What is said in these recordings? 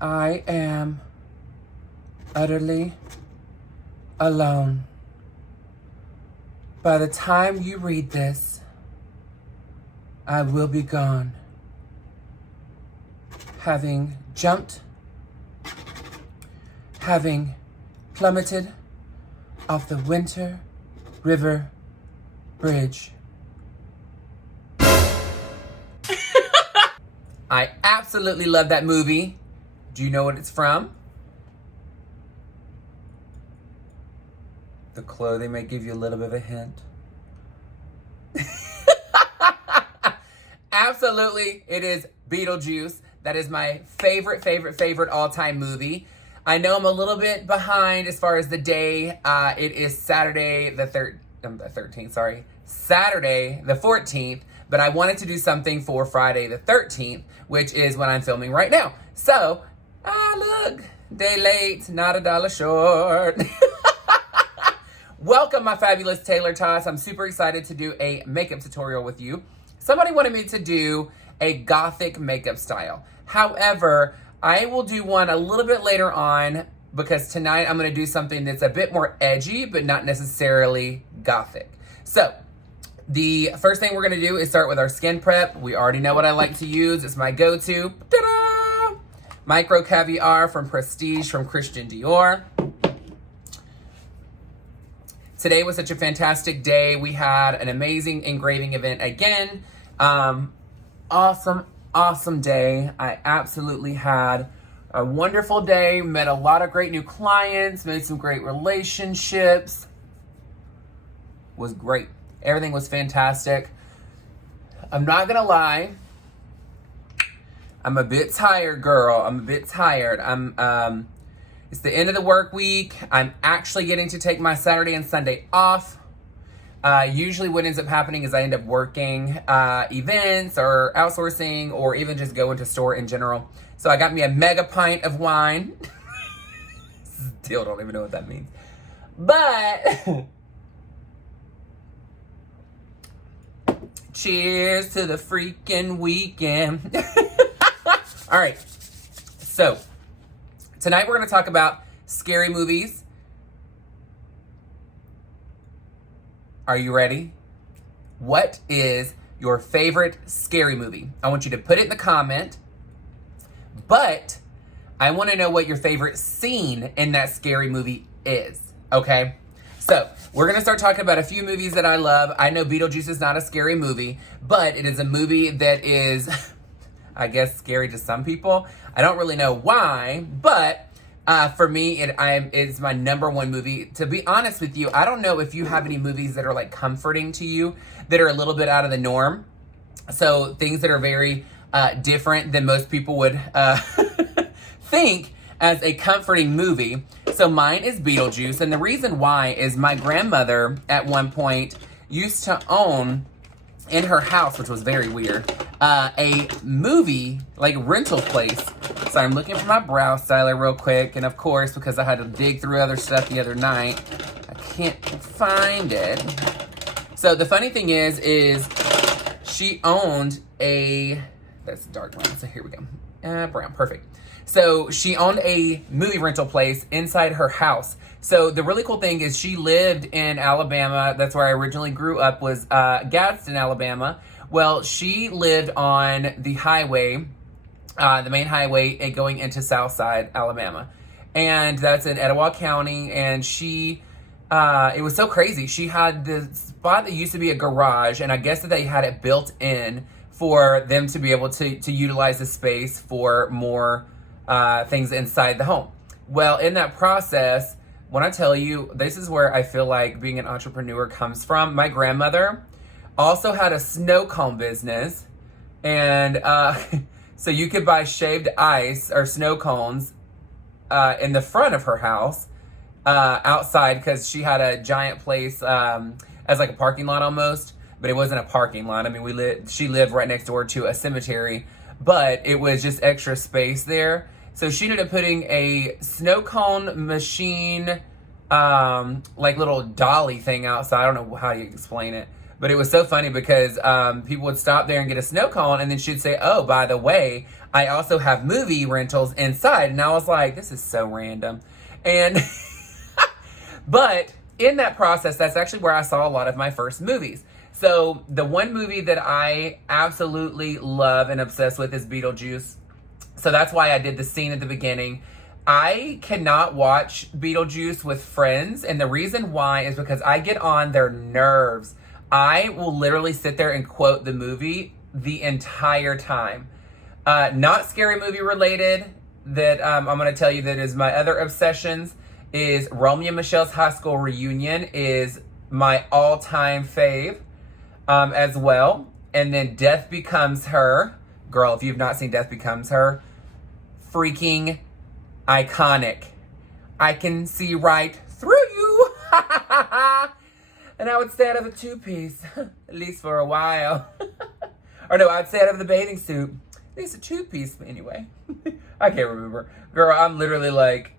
I am utterly alone. By the time you read this, I will be gone, having jumped, having plummeted off the Winter River Bridge. I absolutely love that movie. Do you know what it's from? The clothing may give you a little bit of a hint. Absolutely, it is Beetlejuice. That is my favorite all-time movie. I know I'm a little bit behind as far as the day. It is Saturday the 13th, sorry. Saturday the 14th, but I wanted to do something for Friday the 13th, which is when I'm filming right now. So, look, day late, not a dollar short. Welcome, my fabulous Taylor-tots. I'm super excited to do a makeup tutorial with you. Somebody wanted me to do a gothic makeup style. However, I will do one a little bit later on because tonight I'm going to do something that's a bit more edgy, but not necessarily gothic. So, the first thing we're going to do is start with our skin prep. We already know what I like to use. It's my go-to. Ta-da! Micro Caviar from Prestige from Christian Dior. Today was such a fantastic day. We had an amazing engraving event again. Awesome day. I absolutely had a wonderful day. Met a lot of great new clients. Made some great relationships. Was great. Everything was fantastic. I'm not gonna lie. I'm a bit tired, girl. I'm a bit tired. It's the end of the work week. I'm actually getting to take my Saturday and Sunday off. Usually what ends up happening is I end up working events or outsourcing or even just going to store in general. So I got me a mega pint of wine. Still don't even know what that means. But cheers to the freaking weekend. All right. So tonight we're going to talk about scary movies. Are you ready? What is your favorite scary movie? I want you to put it in the comment, but I want to know what your favorite scene in that scary movie is, okay? So, we're going to start talking about a few movies that I love. I know Beetlejuice is not a scary movie, but it is a movie that is, I guess, scary to some people. I don't really know why, but for me, it's my number one movie. To be honest with you, I don't know if you have any movies that are like comforting to you, that are a little bit out of the norm. So things that are very different than most people would think as a comforting movie. So mine is Beetlejuice. And the reason why is my grandmother at one point used to own in her house, which was very weird, a movie, like, rental place. So I'm looking for my brow styler real quick. And of course, because I had to dig through other stuff the other night, I can't find it. So the funny thing is she owned that's dark brown, so here we go. Brown, perfect. So she owned a movie rental place inside her house. So the really cool thing is she lived in Alabama. That's where I originally grew up, was Gadsden, Alabama. Well, she lived on the highway, the main highway going into Southside, Alabama. And that's in Etowah County. And she, it was so crazy. She had the spot that used to be a garage, and I guess that they had it built in for them to be able to utilize the space for more things inside the home. Well, in that process, when I tell you, this is where I feel like being an entrepreneur comes from. My grandmother also had a snow cone business, and so you could buy shaved ice or snow cones in the front of her house, outside, because she had a giant place as like a parking lot almost, but it wasn't a parking lot. I mean, she lived right next door to a cemetery, but it was just extra space there. So she ended up putting a snow cone machine, like little dolly thing outside. I don't know how you explain it, But it was so funny because people would stop there and get a snow cone, and then she'd say, oh, by the way, I also have movie rentals inside. And I was like, this is so random. And, but in that process, that's actually where I saw a lot of my first movies. So the one movie that I absolutely love and obsessed with is Beetlejuice. So that's why I did the scene at the beginning. I cannot watch Beetlejuice with friends, and the reason why is because I get on their nerves. I will literally sit there and quote the movie the entire time. Not scary movie related, that I'm going to tell you that is my other obsessions, is Romeo and Michelle's High School Reunion is my all-time fave as well. And then Death Becomes Her. Girl, if you've not seen Death Becomes Her, freaking iconic. I can see right through you. And I would stay out of the two-piece, at least for a while. Or no, I'd stay out of the bathing suit, at least a two-piece, anyway. I can't remember. Girl, I'm literally like,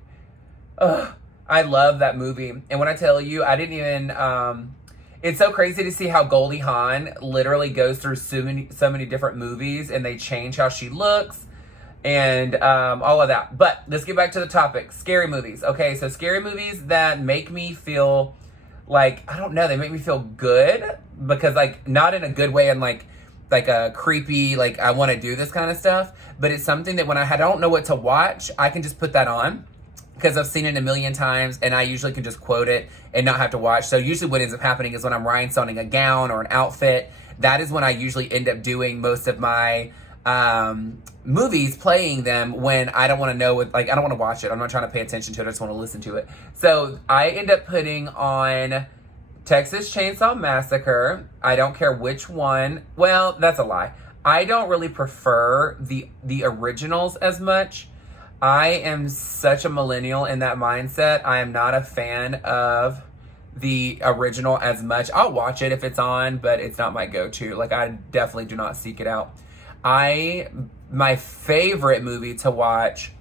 ugh, I love that movie. And when I tell you, I didn't even, it's so crazy to see how Goldie Hawn literally goes through so many different movies, and they change how she looks and all of that. But let's get back to the topic. Scary movies. Okay, so scary movies that make me feel like, I don't know, they make me feel good, because like, not in a good way, and like a creepy, like I want to do this kind of stuff, but it's something that when I don't know what to watch, I can just put that on, because I've seen it a million times, and I usually can just quote it and not have to watch. So usually what ends up happening is when I'm rhinestoning a gown or an outfit, that is when I usually end up doing most of my movies, playing them when I don't want to know what, like, I don't want to watch it. I'm not trying to pay attention to it. I just want to listen to it. So I end up putting on Texas Chainsaw Massacre. I don't care which one. Well, that's a lie. I don't really prefer the originals as much. I am such a millennial in that mindset. I am not a fan of the original as much. I'll watch it if it's on, but it's not my go-to. Like, I definitely do not seek it out. My favorite movie to watch,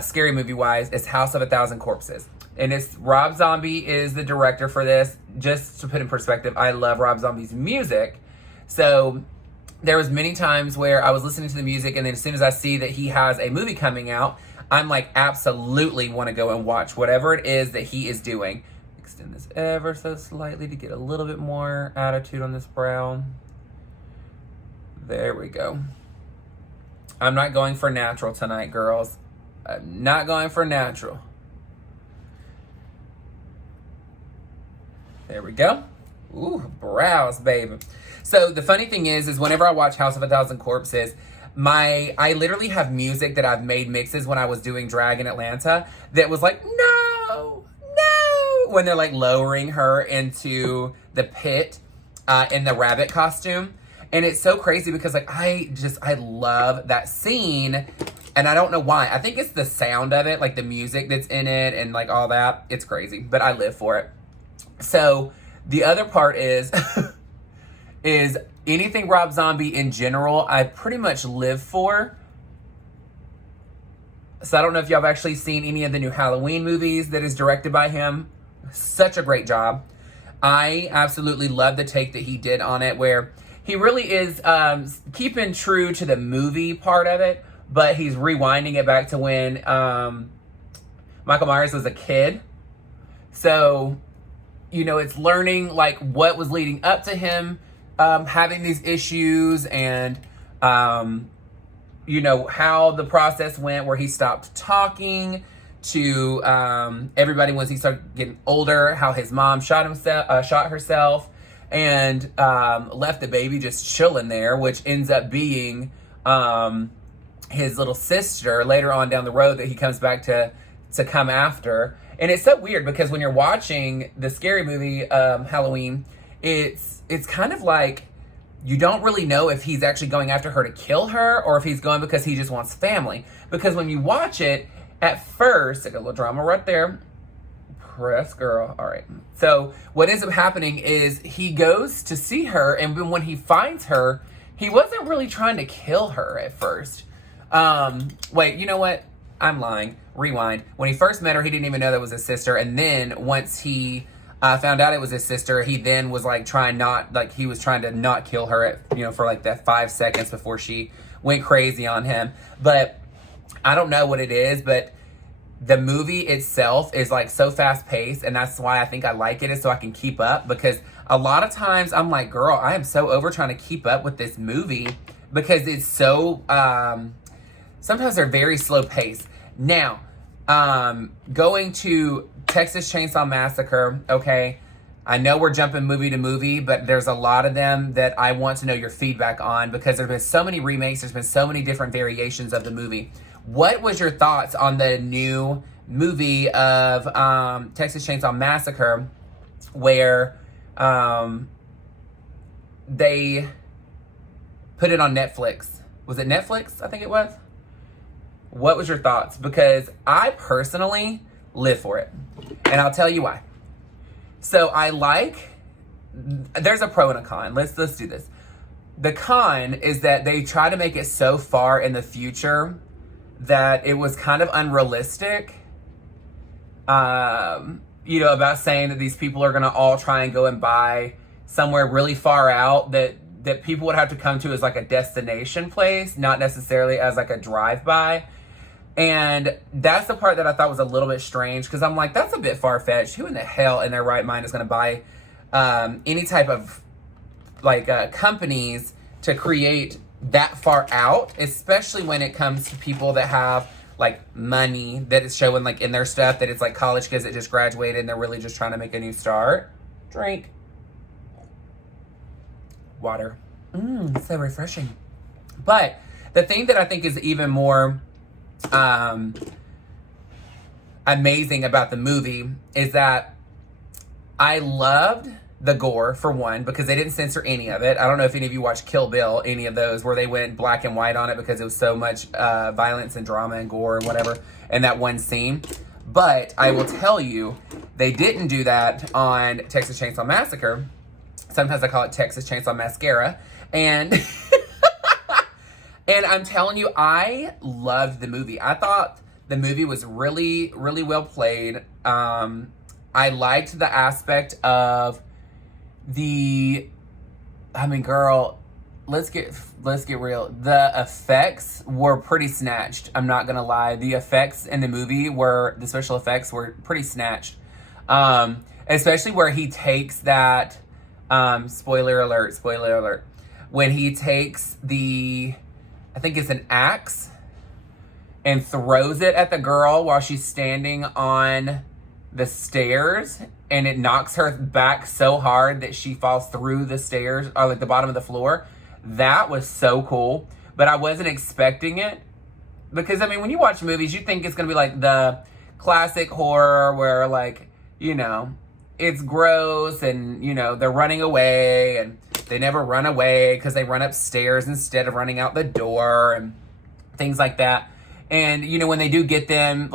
scary movie-wise, is House of a Thousand Corpses. And it's Rob Zombie is the director for this. Just to put in perspective, I love Rob Zombie's music. So there was many times where I was listening to the music, and then as soon as I see that he has a movie coming out, I'm like, absolutely want to go and watch whatever it is that he is doing. Extend this ever so slightly to get a little bit more attitude on this brow. There we go. I'm not going for natural tonight, girls. I'm not going for natural. There we go. Ooh, brows, baby. So the funny thing is whenever I watch House of a Thousand Corpses, I literally have music that I've made mixes when I was doing drag in Atlanta that was like, no, when they're like lowering her into the pit in the rabbit costume. And it's so crazy because like, I love that scene, and I don't know why. I think it's the sound of it, like the music that's in it and like all that. It's crazy, but I live for it. So the other part is, is anything Rob Zombie in general, I pretty much live for. So I don't know if y'all have actually seen any of the new Halloween movies that is directed by him. Such a great job. I absolutely love the take that he did on it, where he really is keeping true to the movie part of it, but he's rewinding it back to when Michael Myers was a kid. So, you know, it's learning like what was leading up to him having these issues, and you know, how the process went where he stopped talking to everybody once he started getting older, how his mom shot herself, and left the baby just chilling there, which ends up being his little sister later on down the road that he comes back to come after. And it's so weird because when you're watching the scary movie Halloween, it's kind of like you don't really know if he's actually going after her to kill her or if he's going because he just wants family. Because when you watch it, at first, I got a little drama right there. Press, girl. All right. So what ends up happening is he goes to see her, and when he finds her, he wasn't really trying to kill her at first. Wait, you know what? I'm lying. Rewind. When he first met her, he didn't even know that was his sister. And then once he found out it was his sister. He then was like he was trying to not kill her at, for like that 5 seconds before she went crazy on him. But I don't know what it is, but the movie itself is like so fast paced, and that's why I think I like it, is so I can keep up. Because a lot of times I'm like, girl, I am so over trying to keep up with this movie because it's so, sometimes they're very slow paced. Now, going to Texas Chainsaw Massacre, okay, I know we're jumping movie to movie, but there's a lot of them that I want to know your feedback on because there's been so many remakes, there's been so many different variations of the movie. What was your thoughts on the new movie of Texas Chainsaw Massacre where they put it on Netflix? Was it Netflix? I think it was. What was your thoughts? Because I personally live for it. And I'll tell you why. So there's a pro and a con. Let's do this. The con is that they try to make it so far in the future that it was kind of unrealistic. About saying that these people are going to all try and go and buy somewhere really far out that people would have to come to as like a destination place, not necessarily as like a drive-by. And that's the part that I thought was a little bit strange, because I'm like, that's a bit far-fetched. Who in the hell in their right mind is going to buy any type of companies to create that far out, especially when it comes to people that have like money that is showing like in their stuff that it's like college kids that just graduated and they're really just trying to make a new start. Drink. Water. So refreshing. But the thing that I think is even more amazing about the movie is that I loved the gore, for one, because they didn't censor any of it. I don't know if any of you watched Kill Bill, any of those, where they went black and white on it because it was so much violence and drama and gore and whatever in that one scene. But I will tell you, they didn't do that on Texas Chainsaw Massacre. Sometimes I call it Texas Chainsaw Mascara. And and I'm telling you, I loved the movie. I thought the movie was really, really well played. I liked the aspect of girl, let's get real. The effects were pretty snatched. I'm not gonna lie. The effects in the movie the special effects were pretty snatched. Especially where he takes that, spoiler alert, when he takes I think it's an axe, and throws it at the girl while she's standing on the stairs, and it knocks her back so hard that she falls through the stairs, or like the bottom of the floor. That was so cool, but I wasn't expecting it, because when you watch movies, you think it's gonna be like the classic horror where it's gross and they're running away, and they never run away because they run upstairs instead of running out the door and things like that. And when they do get them,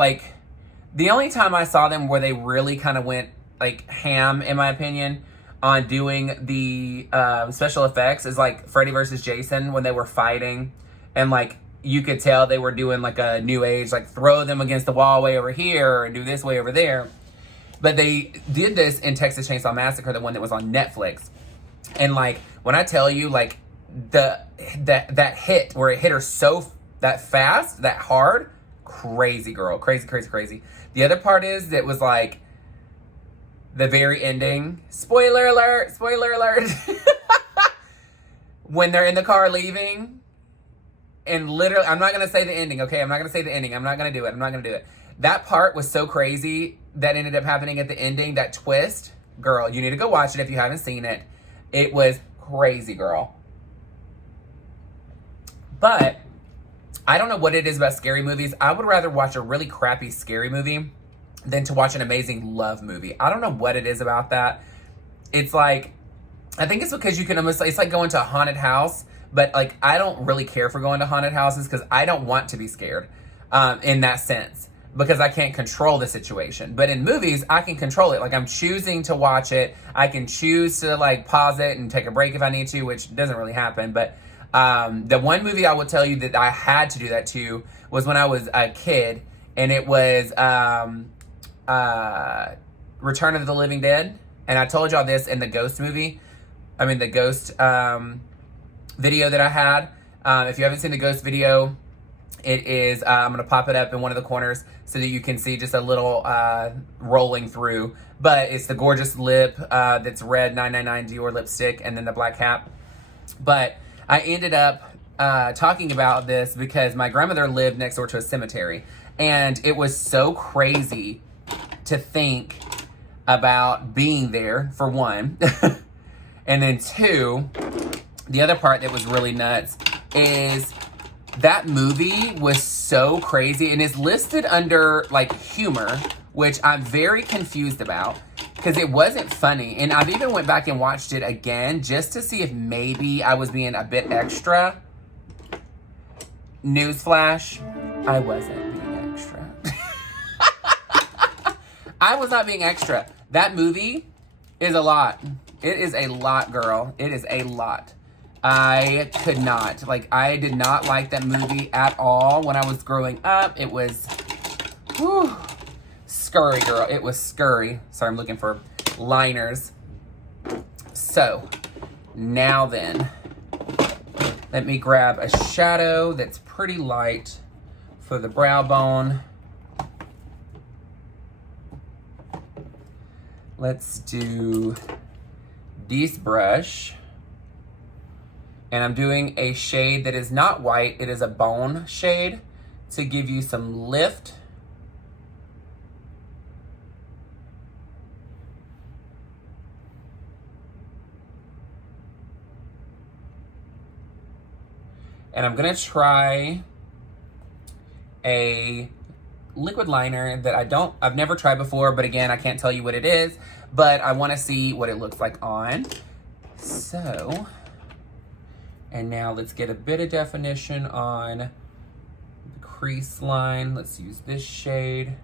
the only time I saw them where they really kind of went ham, in my opinion, on doing the special effects is Freddy versus Jason, when they were fighting, and you could tell they were doing a new age, throw them against the wall way over here and do this way over there. But they did this in Texas Chainsaw Massacre, the one that was on Netflix. And when I tell you that hit where it hit her so that fast, that hard, crazy, girl, crazy. The other part is that was the very ending. Spoiler alert. When they're in the car leaving, and literally, I'm not gonna say the ending. Okay, I'm not gonna say the ending. I'm not gonna do it. That part was so crazy that ended up happening at the ending. That twist, girl, you need to go watch it if you haven't seen it. It was crazy, girl. But I don't know what it is about scary movies. I would rather watch a really crappy scary movie than to watch an amazing love movie. I don't know what it is about that. It's I think it's because you can almost, it's like going to a haunted house, but I don't really care for going to haunted houses because I don't want to be scared in that sense, because I can't control the situation. But in movies, I can control it. I'm choosing to watch it. I can choose to pause it and take a break if I need to, which doesn't really happen. But the one movie I will tell you that I had to do that to was when I was a kid, and it was Return of the Living Dead. And I told y'all this in the ghost movie. I mean, the ghost video that I had. If you haven't seen the ghost video, it is, I'm going to pop it up in one of the corners so that you can see just a little rolling through. But it's the gorgeous lip that's red 999 Dior lipstick and then the black cap. But I ended up talking about this because my grandmother lived next door to a cemetery. And it was so crazy to think about being there, for one. And then two, the other part that was really nuts is that movie was so crazy and is listed under like humor, which I'm very confused about because it wasn't funny. And I've even went back and watched it again just to see if maybe I was being a bit extra. Newsflash, I wasn't being extra. I was not being extra. That movie is a lot. It is a lot, girl. It is a lot. I could not. Like, I did not like that movie at all when I was growing up. It was, whew, scurry, girl. It was scurry. Sorry, I'm looking for liners. So, now then, let me grab a shadow that's pretty light for the brow bone. Let's do this brush. And I'm doing a shade that is not white. It is a bone shade to give you some lift. And I'm gonna try a liquid liner that I've never tried before, but again, I can't tell you what it is, but I wanna see what it looks like on. So, and now let's get a bit of definition on the crease line. Let's use this shade.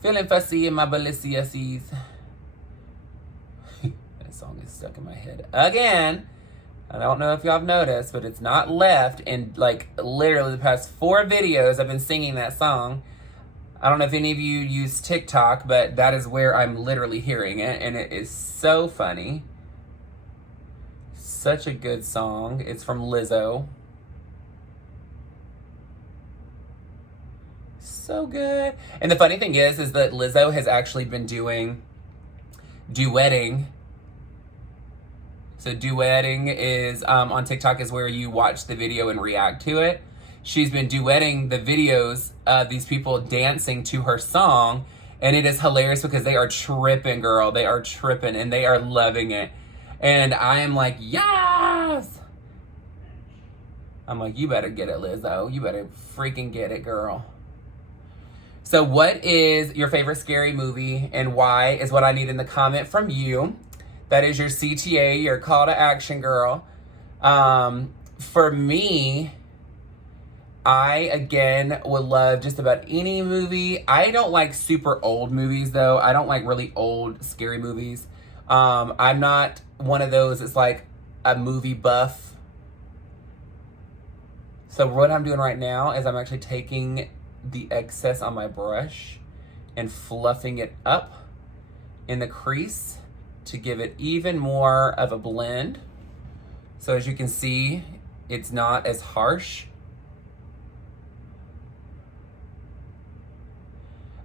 Feeling fussy in my Balenciagas. That song is stuck in my head again. I don't know if y'all have noticed, but it's not left. In like literally the past 4 videos, I've been singing that song. I don't know if any of you use TikTok, but that is where I'm literally hearing it, and it is so funny. Such a good song. It's from Lizzo. So good. And the funny thing is that Lizzo has actually been doing duetting. So duetting is on TikTok is where you watch the video and react to it. She's been duetting the videos of these people dancing to her song, and it is hilarious because they are tripping, girl. They are tripping, and they are loving it. And I am like, yes! I'm like, you better get it, Lizzo. You better freaking get it, girl. So what is your favorite scary movie and why is what I need in the comment from you. That is your CTA, your call to action, girl. For me, I, again, would love just about any movie. I don't like super old movies, though. I don't like really old, scary movies. I'm not one of those that's like a movie buff. So what I'm doing right now is I'm actually taking the excess on my brush and fluffing it up in the crease to give it even more of a blend. So as you can see, it's not as harsh.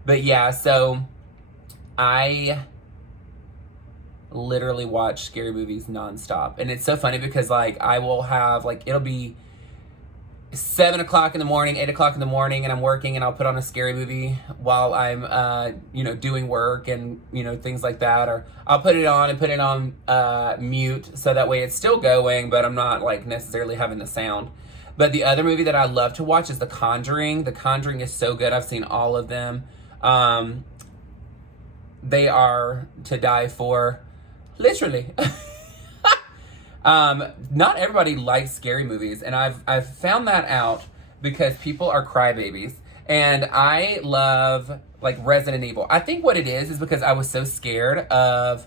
But yeah, so I literally watch scary movies nonstop. And it's so funny because like I will have like, it'll be 7 o'clock in the morning, 8 o'clock in the morning, and I'm working and I'll put on a scary movie while I'm, doing work and, things like that. Or I'll put it on and put it on mute so that way it's still going, but I'm not like necessarily having the sound. But the other movie that I love to watch is The Conjuring. The Conjuring is so good. I've seen all of them. They are to die for, literally. Not everybody likes scary movies, and I've found that out because people are crybabies. And I love like Resident Evil. I think what it is because I was so scared of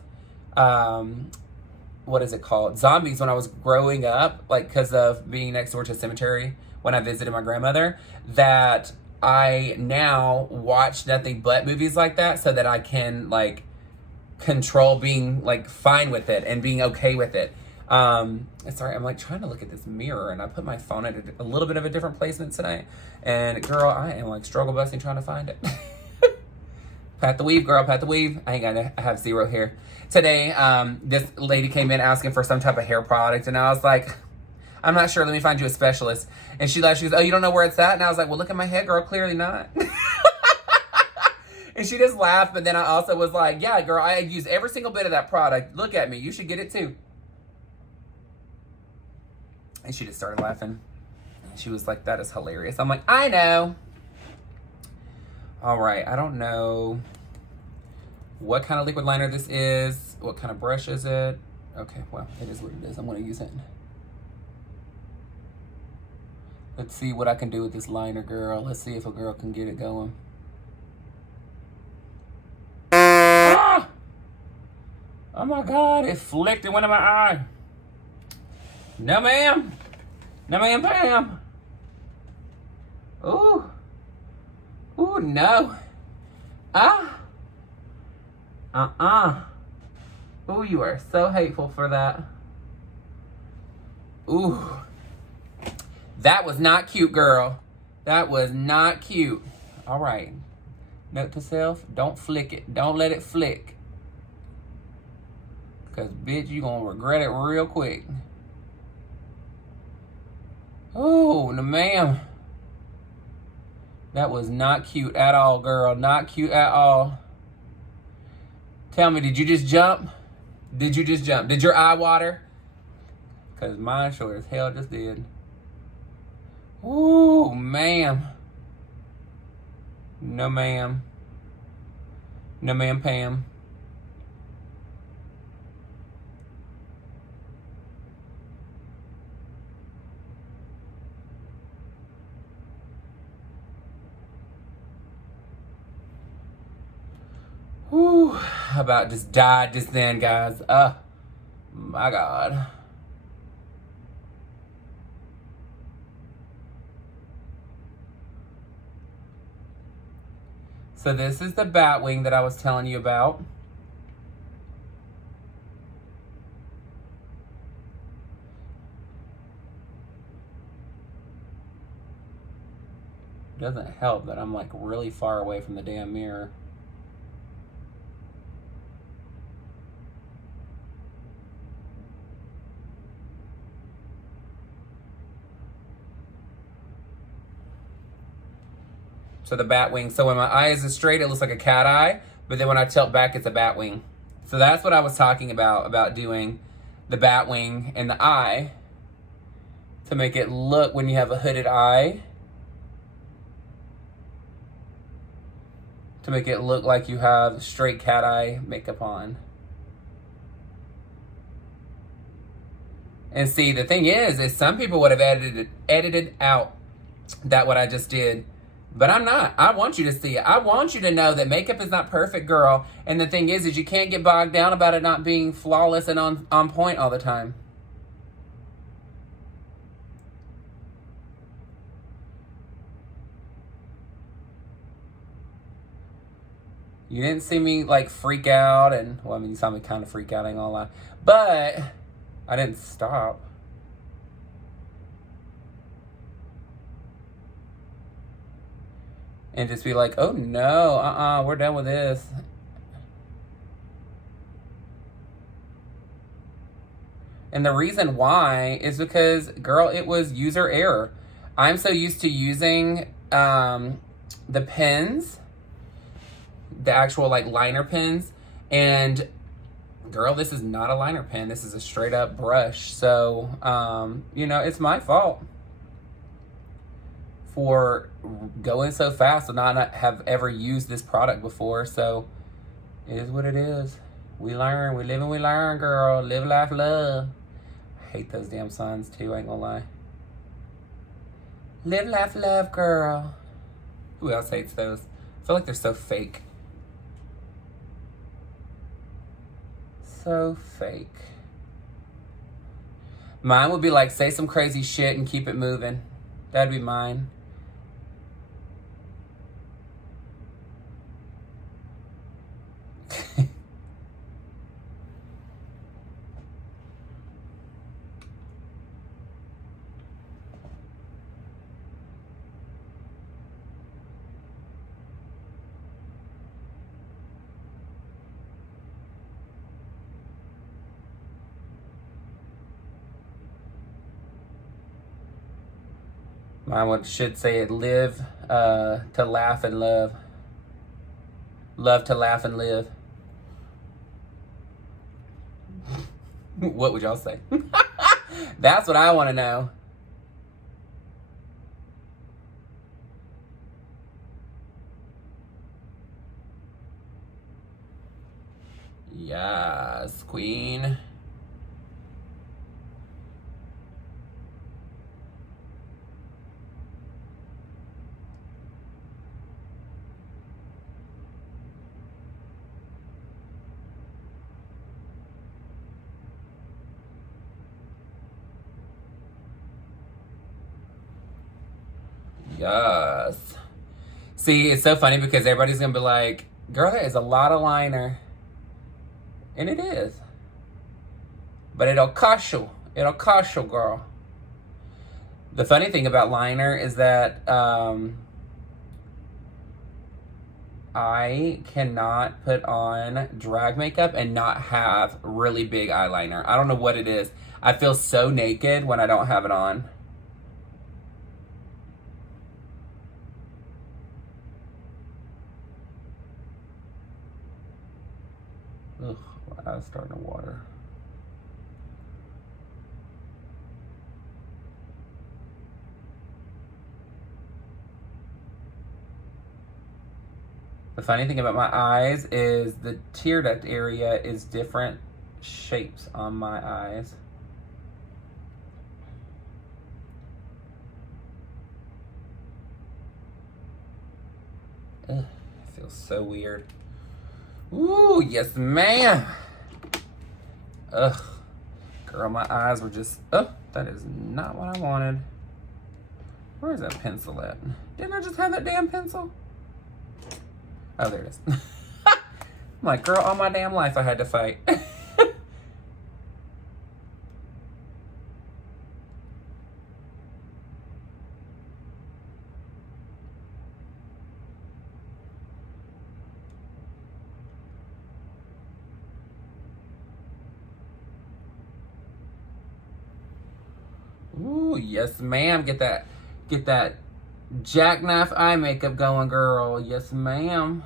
what is it called? Zombies when I was growing up, like because of being next door to a cemetery when I visited my grandmother, that I now watch nothing but movies like that so that I can like control being like fine with it and being okay with it. Sorry, I'm like trying to look at this mirror and I put my phone at a little bit of a different placement tonight. And girl, I am like struggle busting trying to find it. Pat the weave, girl, pat the weave. I have zero hair. Today, this lady came in asking for some type of hair product and I was like, I'm not sure, let me find you a specialist. And she laughed, she goes, oh, you don't know where it's at? And I was like, well, look at my head, girl, clearly not. And she just laughed, but then I also was like, yeah, girl, I use every single bit of that product. Look at me, you should get it too. And she just started laughing. She was like, that is hilarious. I'm like, I know. All right, I don't know what kind of liquid liner this is. What kind of brush is it? Okay, well, it is what it is. I'm gonna use it. Let's see what I can do with this liner, girl. Let's see if a girl can get it going. Ah! Oh my God, it flicked and went in my eye. No, ma'am. No, ma'am, Pam. Ooh. Ooh, no. Ah. Ooh, you are so hateful for that. Ooh. That was not cute, girl. That was not cute. All right. Note to self, don't flick it. Don't let it flick. Because, bitch, you going to regret it real quick. Oh, no, ma'am. That was not cute at all, girl. Not cute at all. Tell me, did you just jump? Did you just jump? Did your eye water? Because mine sure as hell just did. Ooh, ma'am. No, ma'am. No, ma'am, Pam. Whew, I about just died just then, guys. Oh, my God. So this is the bat wing that I was telling you about. Doesn't help that I'm like really far away from the damn mirror. So the bat wing. So when my eye is straight, it looks like a cat eye. But then when I tilt back, it's a bat wing. So that's what I was talking about doing the bat wing and the eye to make it look when you have a hooded eye. To make it look like you have straight cat eye makeup on. And see, the thing is some people would have edited out that what I just did. But I'm not. I want you to see it. I want you to know that makeup is not perfect, girl. And the thing is you can't get bogged down about it not being flawless and on point all the time. You didn't see me like freak out and, well, I mean, you saw me kind of freak out, I ain't gonna lie. But I didn't stop. And just be like, oh no, we're done with this. And the reason why is because, girl, it was user error. I'm so used to using the pens, the actual like liner pens, and girl, this is not a liner pen. This is a straight up brush. So, you know, it's my fault for going so fast and not have ever used this product before. So it is what it is. We learn, we live and we learn, girl. Live, laugh, love. I hate those damn signs too, I ain't gonna lie. Live, laugh, love, girl. Who else hates those? I feel like they're so fake. So fake. Mine would be like, say some crazy shit and keep it moving. That'd be mine. Mine should say it, live to laugh and love. Love to laugh and live. What would y'all say? That's what I want to know. Yes, queen. Yes. See, it's so funny because everybody's going to be like, girl, that is a lot of liner. And it is. But it'll cost you. It'll cost you, girl. The funny thing about liner is that I cannot put on drag makeup and not have really big eyeliner. I don't know what it is. I feel so naked when I don't have it on. Ugh, my eyes starting to water. The funny thing about my eyes is the tear duct area is different shapes on my eyes. Ugh, it feels so weird. Ooh, yes, ma'am. Ugh. Girl, my eyes were just... Oh, that is not what I wanted. Where is that pencil at? Didn't I just have that damn pencil? Oh, there it is. I'm like, girl, all my damn life I had to fight. Ooh, yes, ma'am. Get that jackknife eye makeup going, girl. Yes, ma'am.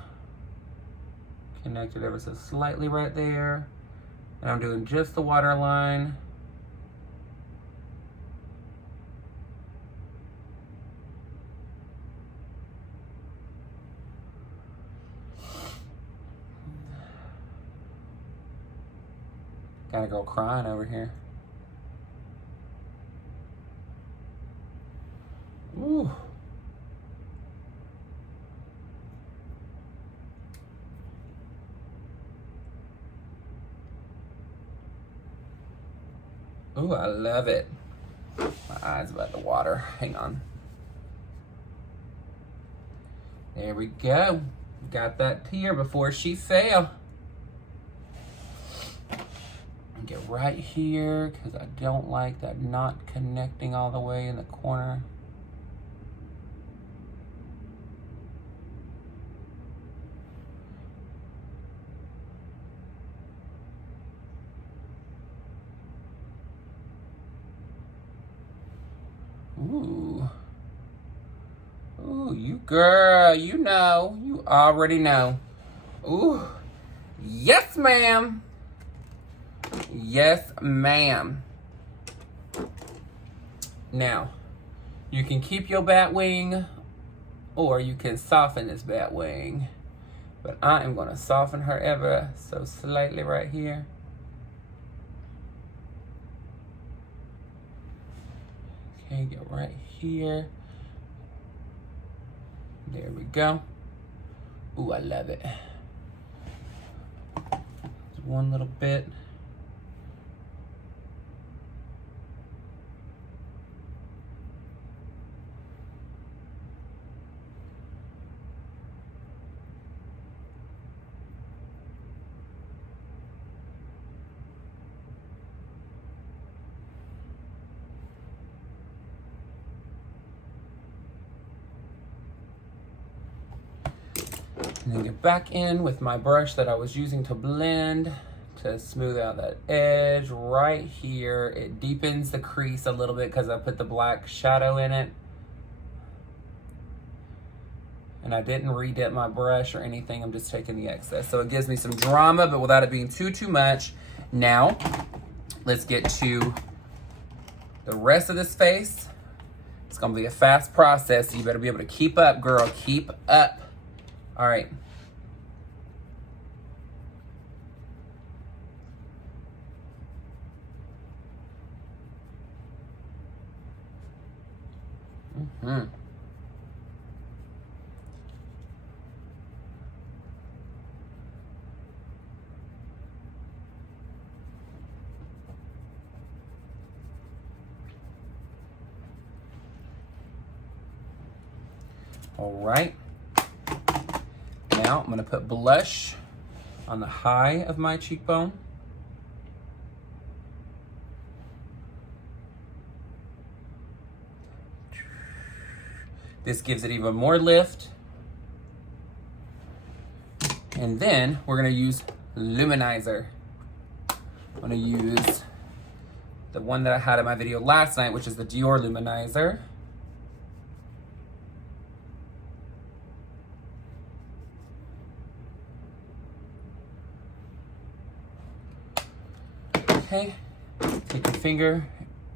Connected ever so slightly right there. And I'm doing just the waterline. Got a girl crying over here. Ooh. Ooh, I love it. My eyes about to water. Hang on. There we go. Got that tear before she fell. Get right here because I don't like that not connecting all the way in the corner. Ooh. Ooh, you girl, you know. You already know. Ooh. Yes, ma'am. Yes, ma'am. Now, you can keep your bat wing or you can soften this bat wing. But I am going to soften her ever so slightly right here. Okay, get right here. There we go. Ooh, I love it. Just one little bit. And then get back in with my brush that I was using to blend to smooth out that edge right here. It deepens the crease a little bit because I put the black shadow in it. And I didn't redip my brush or anything. I'm just taking the excess. So it gives me some drama, but without it being too much. Now, let's get to the rest of this face. It's gonna be a fast process, so you better be able to keep up, girl, keep up. All right. All right. Now I'm gonna put blush on the high of my cheekbone. This gives it even more lift. And then we're gonna use luminizer. I'm gonna use the one that I had in my video last night, which is the Dior luminizer. Okay, take your finger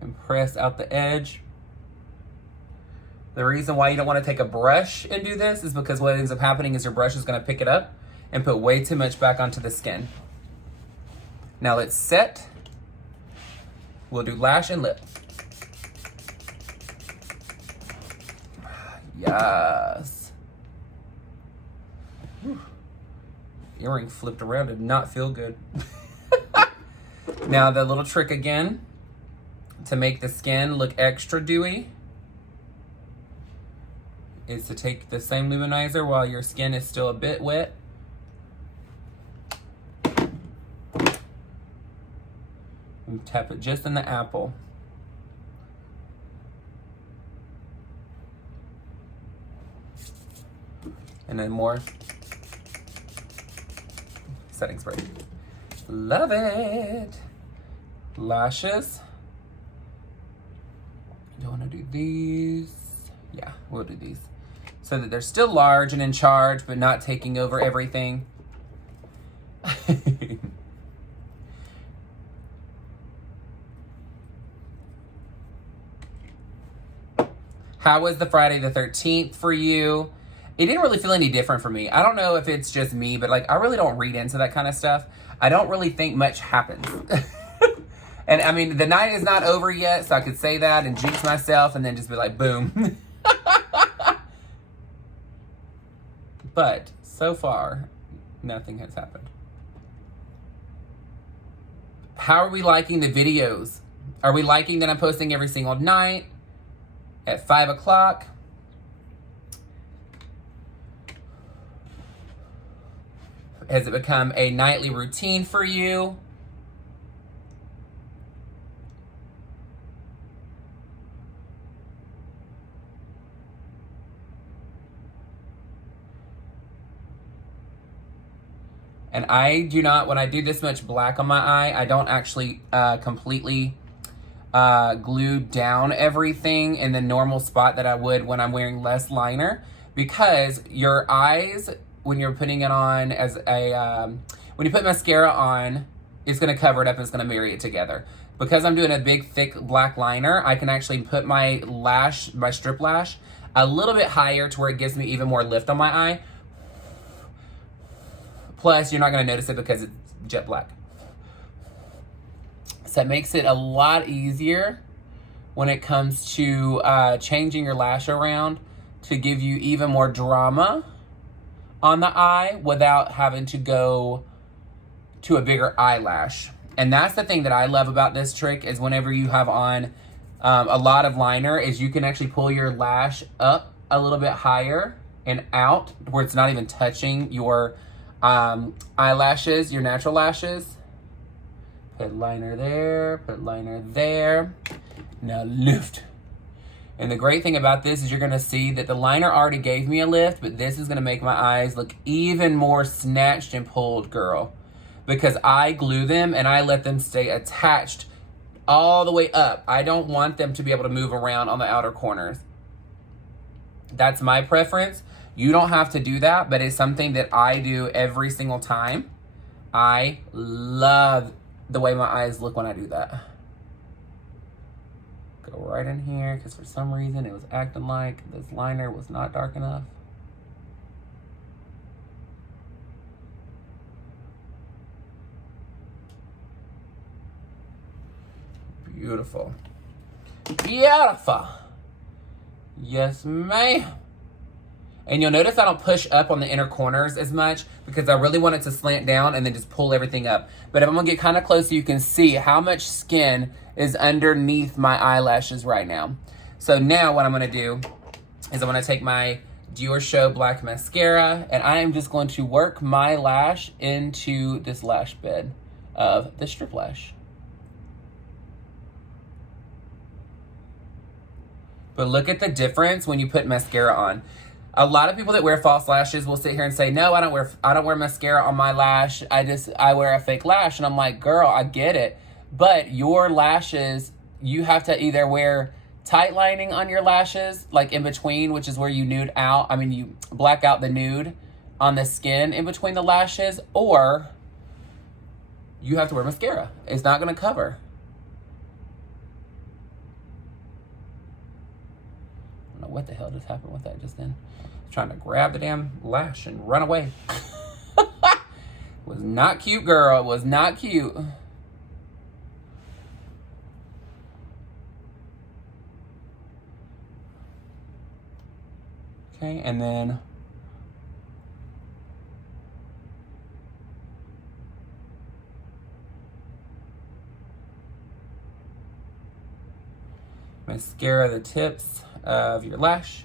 and press out the edge. The reason why you don't want to take a brush and do this is because what ends up happening is your brush is going to pick it up and put way too much back onto the skin. Now let's set. We'll do lash and lip. Yes. Whew. Earring flipped around, did not feel good. Now the little trick again, to make the skin look extra dewy, is to take the same luminizer while your skin is still a bit wet. And tap it just in the apple. And then more setting spray. Love it. Lashes. Don't want to do these. Yeah, we'll do these. So that they're still large and in charge, but not taking over everything. How was the Friday the 13th for you? It didn't really feel any different for me. I don't know if it's just me, but like I really don't read into that kind of stuff. I don't really think much happens. And I mean, the night is not over yet, so I could say that and jinx myself and then just be like, boom. But so far, nothing has happened. How are we liking the videos? Are we liking that I'm posting every single night at 5 o'clock? Has it become a nightly routine for you? And I do not, when I do this much black on my eye, I don't actually completely glue down everything in the normal spot that I would when I'm wearing less liner. Because your eyes, when you're putting it on as a, when you put mascara on, it's gonna cover it up and it's gonna marry it together. Because I'm doing a big, thick black liner, I can actually put my lash, my strip lash, a little bit higher to where it gives me even more lift on my eye. Plus, you're not gonna notice it because it's jet black. So it makes it a lot easier when it comes to changing your lash around to give you even more drama on the eye without having to go to a bigger eyelash. And that's the thing that I love about this trick is whenever you have on a lot of liner is you can actually pull your lash up a little bit higher and out where it's not even touching your eyelashes, your natural lashes. Put liner there, put liner there. Now lift. And the great thing about this is you're gonna see that the liner already gave me a lift, but this is gonna make my eyes look even more snatched and pulled, girl. Because I glue them and I let them stay attached all the way up. I don't want them to be able to move around on the outer corners. That's my preference. You don't have to do that, but it's something that I do every single time. I love the way my eyes look when I do that. Go right in here, because for some reason it was acting like this liner was not dark enough. Beautiful. Beautiful. Yes, ma'am. And you'll notice I don't push up on the inner corners as much because I really want it to slant down and then just pull everything up. But if I'm gonna get kind of close so you can see how much skin is underneath my eyelashes right now. So now what I'm gonna do is I'm gonna take my Dior Show Black Mascara and I am just going to work my lash into this lash bed of the strip lash. But look at the difference when you put mascara on. A lot of people that wear false lashes will sit here and say, no, I don't wear mascara on my lash. I wear a fake lash. And I'm like, girl, I get it. But your lashes, you have to either wear tight lining on your lashes, like in between, which is where you nude out. I mean, you black out the nude on the skin in between the lashes, or you have to wear mascara. It's not gonna cover. I don't know what the hell just happened with that just then. Trying to grab the damn lash and run away. Was not cute, girl. It was not cute. Okay, and then mascara the tips of your lash.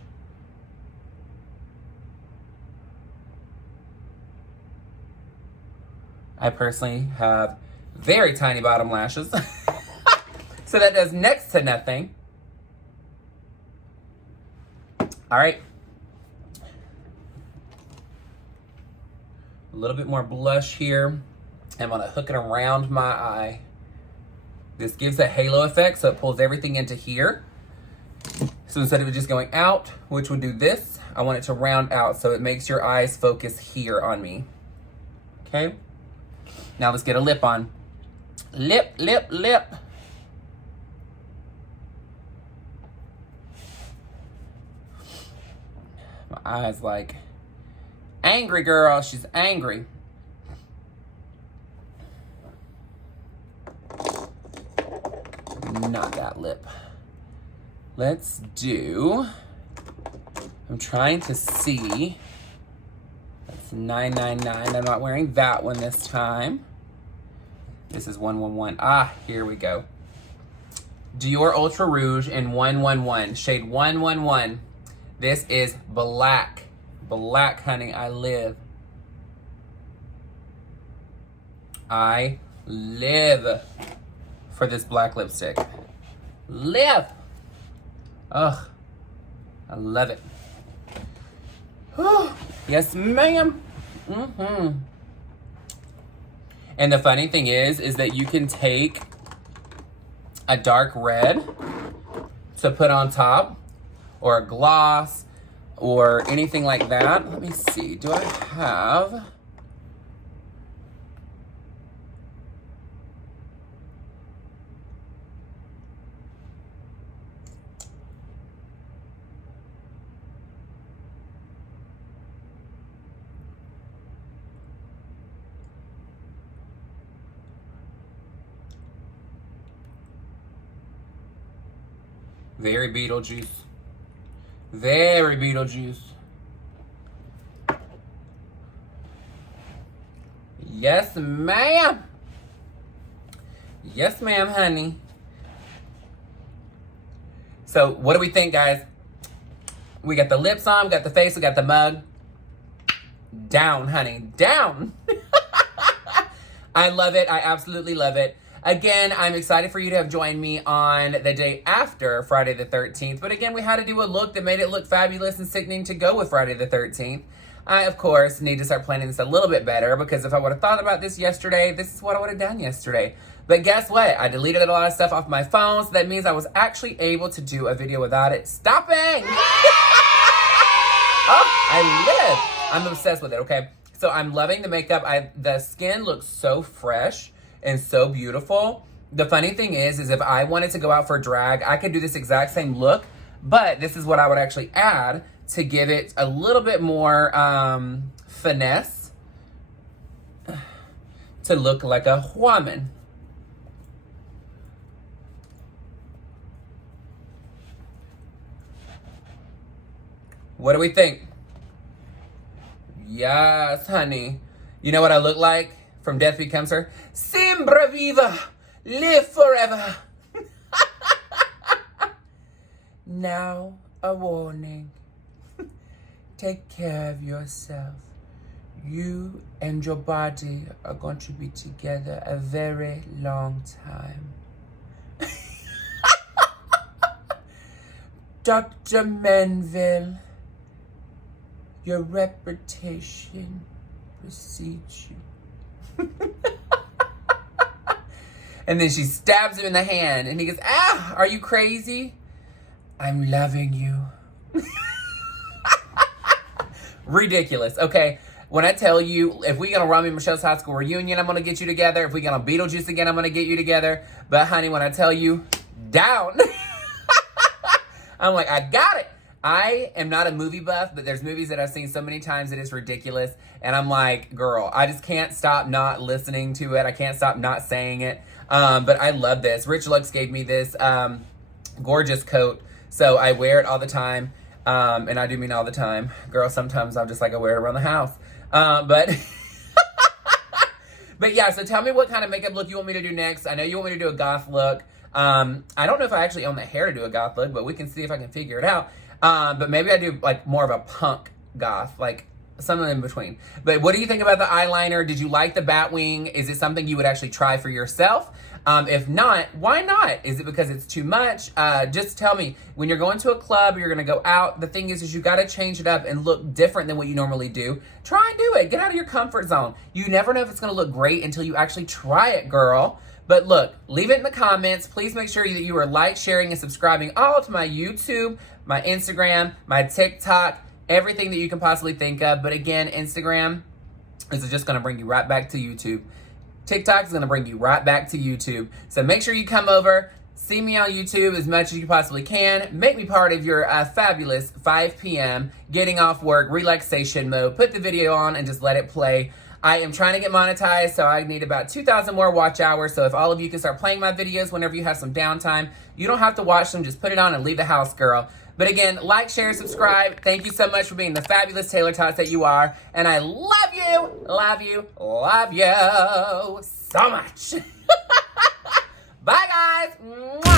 I personally have very tiny bottom lashes, so that does next to nothing. All right. A little bit more blush here. I'm gonna hook it around my eye. This gives a halo effect, so it pulls everything into here. So instead of it just going out, which would do this, I want it to round out so it makes your eyes focus here on me. Okay? Now let's get a lip on. Lip, lip, lip. My eyes like, angry girl, she's angry. Not that lip. Let's do, I'm trying to see. That's 999. I'm not wearing that one this time. This is 111. Ah, here we go. Dior Ultra Rouge in 111, shade 111. This is black. Black, honey, I live. I live for this black lipstick. Live. Ugh, I love it. Yes, ma'am. And the funny thing is that you can take a dark red to put on top, or a gloss, or anything like that. Let me see, do I have? Very Beetlejuice. Very Beetlejuice. Yes, ma'am. Yes, ma'am, honey. So, what do we think, guys? We got the lips on, we got the face, we got the mug. Down, honey. Down. I love it. I absolutely love it. Again, I'm excited for you to have joined me on the day after Friday the 13th. But again, we had to do a look that made it look fabulous and sickening to go with Friday the 13th. I, of course, need to start planning this a little bit better because if I would have thought about this yesterday, this is what I would have done yesterday. But guess what? I deleted a lot of stuff off my phone, so that means I was actually able to do a video without it stopping. Oh, I live. I'm obsessed with it, okay? So I'm loving the makeup. The skin looks so fresh and so beautiful. The funny thing is if I wanted to go out for drag, I could do this exact same look, but this is what I would actually add to give it a little bit more finesse to look like a woman. What do we think? Yes, honey. You know what I look like from Death Becomes Her? Siempre viva, live forever. Now, a warning. Take care of yourself. You and your body are going to be together a very long time. Dr. Menville, your reputation precedes you. And then she stabs him in the hand and he goes, ah, are you crazy? I'm loving you. Ridiculous. Okay, when I tell you, if we're gonna Romy and Michelle's high school reunion, I'm gonna get you together. If we're gonna Beetlejuice again, I'm gonna get you together. But honey, when I tell you, down. I'm like, I got it. I am not a movie buff, but there's movies that I've seen so many times that it's ridiculous. And I'm like, girl, I just can't stop not listening to it. I can't stop not saying it. But I love this. Rich Lux gave me this gorgeous coat. So I wear it all the time. And I do mean all the time. Girl, sometimes I'm just like, I wear it around the house. But yeah, so tell me what kind of makeup look you want me to do next. I know you want me to do a goth look. I don't know if I actually own the hair to do a goth look, but we can see if I can figure it out. But maybe I do like more of a punk goth, like something in between. But what do you think about the eyeliner? Did you like the bat wing? Is it something you would actually try for yourself? If not, why not? Is it because it's too much? Just tell me. When you're going to a club, you're going to go out, the thing is you got to change it up and look different than what you normally do. Try and do it. Get out of your comfort zone. You never know if it's going to look great until you actually try it, girl. But look, leave it in the comments. Please make sure that you are like, sharing, and subscribing all to my YouTube, my Instagram, my TikTok, everything that you can possibly think of. But again, Instagram is just going to bring you right back to YouTube. TikTok is going to bring you right back to YouTube. So make sure you come over, see me on YouTube as much as you possibly can. Make me part of your fabulous 5 p.m. getting off work, relaxation mode. Put the video on and just let it play. I am trying to get monetized, so I need about 2,000 more watch hours. So if all of you can start playing my videos whenever you have some downtime, you don't have to watch them. Just put it on and leave the house, girl. But again, like, share, subscribe. Thank you so much for being the fabulous Taylor-tots that you are. And I love you, love you, love you so much. Bye, guys. Mwah.